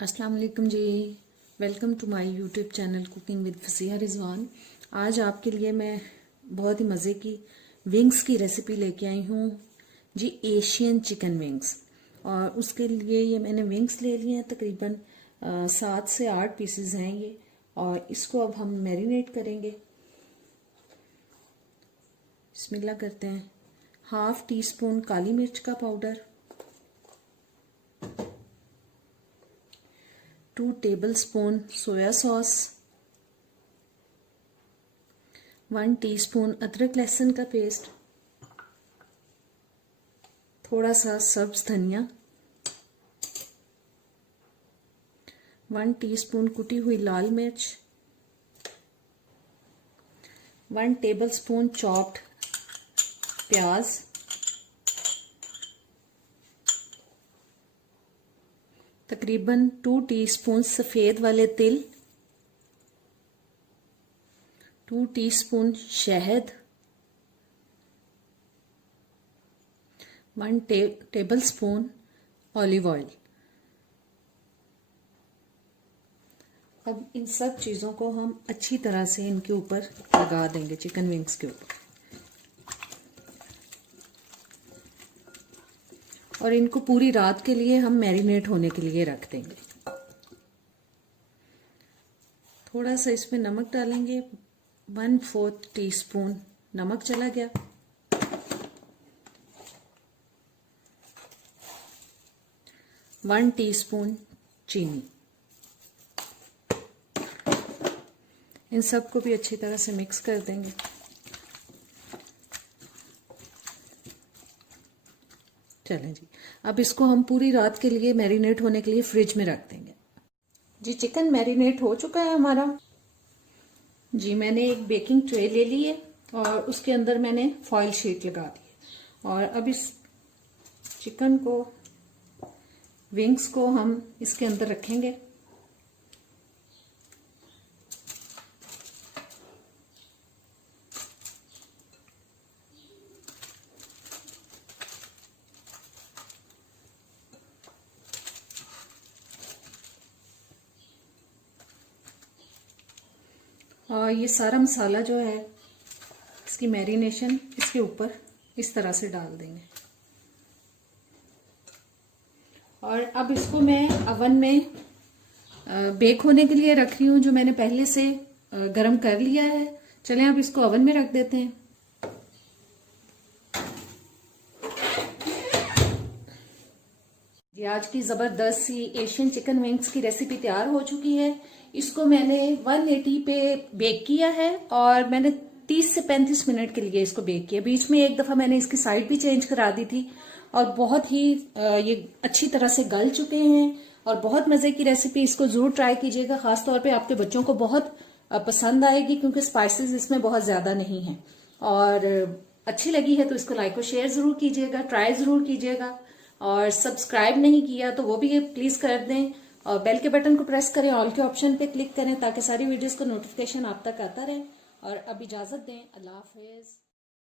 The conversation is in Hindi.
अस्सलाम वालेकुम जी। Welcome to my YouTube channel cooking with Fasiha Rizwan. आज आपके लिए मैं बहुत ही मज़े की विंग्स की रेसिपी लेके आई हूँ जी, एशियन चिकन विंग्स। और उसके लिए ये मैंने विंग्स ले लिए हैं, तकरीबन 7 से 8 पीसेस हैं ये। और इसको अब हम मैरिनेट करेंगे। बिस्मिल्लाह करते हैं। 1/2 टीस्पून काली मिर्च का powder, 2 tablespoon soya sauce, 1 teaspoon अदरक लहसुन का पेस्ट, थोड़ा सा सब्ज धनिया, 1 टीस्पून कुटी हुई लाल मिर्च, 1 टेबलस्पून चॉप्ड प्याज, तकरीबन 2 टीस्पून सफ़ेद वाले तिल, 2 टीस्पून शहद, 1 टेबलस्पून ऑलिव ऑयल। अब इन सब चीज़ों को हम अच्छी तरह से इनके ऊपर लगा देंगे, चिकन विंग्स के ऊपर। और इनको पूरी रात के लिए हम मैरिनेट होने के लिए रख देंगे। थोड़ा सा इसमें नमक डालेंगे, 1/4 टीस्पून नमक चला गया, 1 टीस्पून चीनी। इन सबको भी अच्छी तरह से मिक्स कर देंगे। चलें जी, अब इसको हम पूरी रात के लिए मैरिनेट होने के लिए फ्रिज में रख देंगे। जी, चिकन मैरिनेट हो चुका है हमारा। जी, मैंने एक बेकिंग ट्रे ले ली है और उसके अंदर मैंने फॉइल शीट लगा दी है। और अब इस चिकन को, विंग्स को हम इसके अंदर रखेंगे। और ये सारा मसाला जो है, इसकी मैरिनेशन इसके ऊपर इस तरह से डाल देंगे। और अब इसको मैं अवन में बेक होने के लिए रख रही हूँ, जो मैंने पहले से गरम कर लिया है। चलें अब इसको अवन में रख देते हैं। ये आज की जबरदस्त सी एशियन चिकन विंग्स की रेसिपी तैयार हो चुकी है। इसको मैंने 180 पे बेक किया है और मैंने 30 से 35 मिनट के लिए इसको बेक किया। बीच में एक दफा मैंने इसकी साइड भी चेंज करा दी थी और बहुत ही ये अच्छी तरह से गल चुके हैं। और बहुत मजे की रेसिपी, इसको जरूर ट्राई कीजिएगा। खासतौर पे आपके बच्चों को बहुत पसंद आएगी, क्योंकि स्पाइसेस इसमें बहुत ज्यादा नहीं है। और अच्छी लगी है तो इसको लाइक और शेयर जरूर कीजिएगा, ट्राई जरूर कीजिएगा। और सब्सक्राइब नहीं किया तो वो भी प्लीज कर दें। और बेल के बटन को प्रेस करें, ऑल के ऑप्शन पे क्लिक करें, ताकि सारी वीडियोस का नोटिफिकेशन आप तक आता रहे। और अब इजाजत दें, अल्लाह हाफिज।